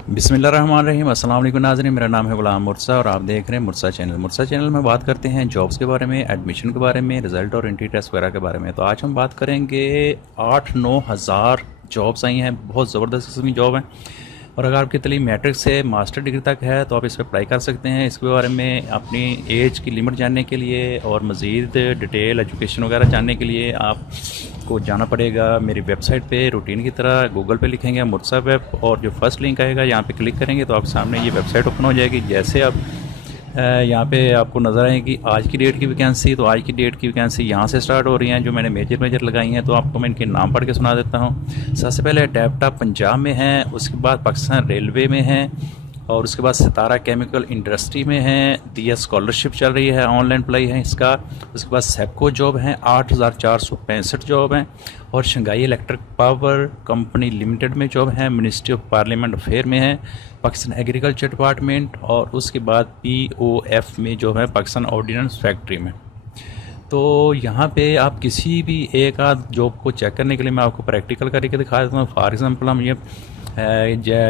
बिस्मिल्लाहिर्रहमानिर्रहीम। अस्सलाम वालेकुम नाज़रीन, मेरा नाम है गुलाम मुर्सा और आप देख रहे हैं मुर्सा चैनल। मुर्सा चैनल में बात करते हैं जॉब्स के बारे में, एडमिशन के बारे में, रिज़ल्ट और एंट्री टेस्ट वगैरह के बारे में। तो आज हम बात करेंगे 8-9 हज़ार जॉब्स आई हैं, बहुत ज़बरदस्त किस्म की जॉब हैं। और अगर आपकी तलीम मैट्रिक से मास्टर डिग्री तक है तो आप इस पर अप्लाई कर सकते हैं। इसके बारे में अपनी एज की लिमिट जानने के लिए और मज़ीद डिटेल एजुकेशन वगैरह जानने के लिए आपको जाना पड़ेगा मेरी वेबसाइट पे। रूटीन की तरह गूगल पे लिखेंगे मुर्सा वेब और जो फर्स्ट लिंक आएगा यहाँ पे क्लिक करेंगे तो आपके सामने ये वेबसाइट ओपन हो जाएगी। जैसे आप यहाँ पे आपको नज़र आएगी आज की डेट की वैकेंसी, तो आज की डेट की वैकेंसी यहाँ से स्टार्ट हो रही हैं जो मैंने मेजर लगाई हैं। तो आपको मैं इनके नाम पढ़ के सुना देता हूँ। सबसे पहले टैपटा पंजाब में है, उसके बाद पाकिस्तान रेलवे में है और उसके बाद सितारा केमिकल इंडस्ट्री में है। दिया स्कॉलरशिप चल रही है, ऑनलाइन अप्लाई है इसका। उसके बाद सेपको जॉब हैं, 8,465 जॉब हैं। और Shanghai electric power company limited में जॉब है, मिनिस्ट्री ऑफ पार्लियामेंट अफेयर में है, पाकिस्तान एग्रीकल्चर डिपार्टमेंट। और उसके बाद POF में जो है पाकिस्तान ऑर्डिनेंस फैक्ट्री में। तो यहाँ पे आप किसी भी एक आध जॉब को चेक करने के लिए मैं आपको प्रैक्टिकल करके दिखा देता हूँ। फॉर एग्जांपल हम ये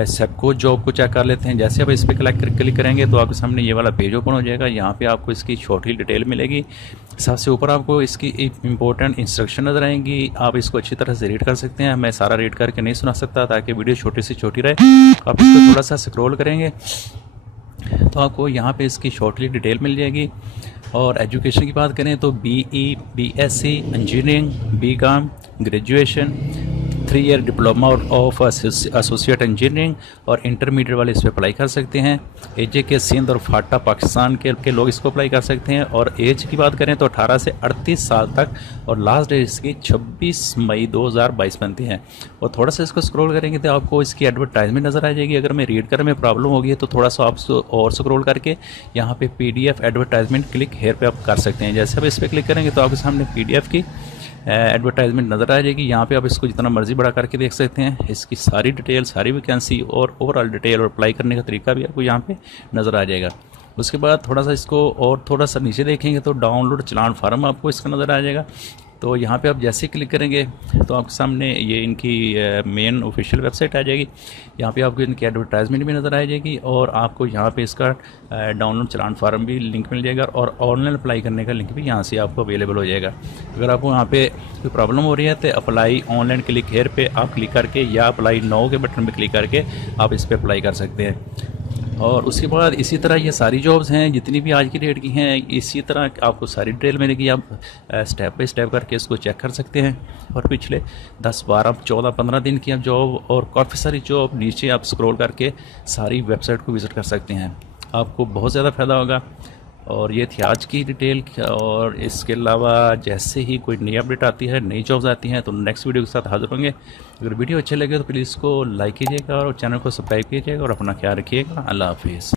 सेपको जॉब को चेक कर लेते हैं। जैसे आप इस पर क्लिक करेंगे तो आपके सामने ये वाला पेज ओपन हो जाएगा। यहाँ पे आपको इसकी छोटी डिटेल मिलेगी। सबसे ऊपर आपको इसकी इंपॉर्टेंट इंस्ट्रक्शन नजर आएंगी, आप इसको अच्छी तरह से रीड कर सकते हैं। मैं सारा रीड करके नहीं सुना सकता ताकि वीडियो छोटी से छोटी रहे। आप इसको थोड़ा सा स्क्रॉल करेंगे तो आपको यहाँ पे इसकी शॉर्टली डिटेल मिल जाएगी। और एजुकेशन की बात करें तो BE BSc engineering, BCom graduation, 3 year diploma of associate engineering और इंटरमीडिएट वाले इस पर अप्लाई कर सकते हैं। AJK सिंध और फाटा पाकिस्तान के लोग इसको अप्लाई कर सकते हैं। और एज की बात करें तो 18 से 38 साल तक और लास्ट डेट इसकी 26 मई 2022 बनती है। और थोड़ा सा इसको स्क्रॉल करेंगे तो आपको इसकी एडवर्टाइजमेंट नज़र आ जाएगी। अगर मैं रीड करने में प्रॉब्लम होगी तो थोड़ा सा आप और स्क्रॉल करके यहाँ पे PDF एडवर्टाइजमेंट क्लिक हेयर पे आप कर सकते हैं। जैसे आप इस पर क्लिक करेंगे तो आपके सामने PDF की एडवर्टाइजमेंट नज़र आ जाएगी। यहाँ पे आप इसको जितना मर्जी बड़ा करके देख सकते हैं। इसकी सारी डिटेल, सारी वैकेंसी और ओवरऑल डिटेल और अप्लाई करने का तरीका भी आपको यहाँ पे नज़र आ जाएगा। उसके बाद थोड़ा सा इसको और थोड़ा सा नीचे देखेंगे तो डाउनलोड चलान फार्म आपको इसका नज़र आ जाएगा। तो यहाँ पे आप जैसे ही क्लिक करेंगे तो आपके सामने ये इनकी मेन ऑफिशियल वेबसाइट आ जाएगी। यहाँ पे आपको इनकी एडवर्टाइजमेंट भी नज़र आ जाएगी और आपको यहाँ पे इसका डाउनलोड चलान फार्म भी लिंक मिल जाएगा और ऑनलाइन अप्लाई करने का लिंक भी यहाँ से आपको अवेलेबल हो जाएगा। अगर आपको यहाँ पे कोई प्रॉब्लम हो रही है तो अप्लाई ऑनलाइन क्लिक हेयर पे आप क्लिक करके या अप्लाई नाउ के बटन पर क्लिक करके आप इस पर अप्लाई कर सकते हैं। और उसके बाद इसी तरह ये सारी जॉब्स हैं जितनी भी आज की डेट की हैं, इसी तरह आपको सारी डिटेल मिलेगी। आप स्टेप बाय स्टेप करके इसको चेक कर सकते हैं। और पिछले 10, 12, 14, 15 दिन की आप जॉब और काफ़ी सारी जॉब नीचे आप स्क्रॉल करके सारी वेबसाइट को विज़िट कर सकते हैं। आपको बहुत ज़्यादा फ़ायदा होगा। और ये थी आज की डिटेल। और इसके अलावा जैसे ही कोई नई अपडेट आती है, नई जॉब्स आती हैं तो नेक्स्ट वीडियो के साथ हाजिर होंगे। अगर वीडियो अच्छे लगे तो प्लीज़ इसको लाइक कीजिएगा और चैनल को सब्सक्राइब कीजिएगा और अपना ख्याल रखिएगा। अल्लाह हाफिज़।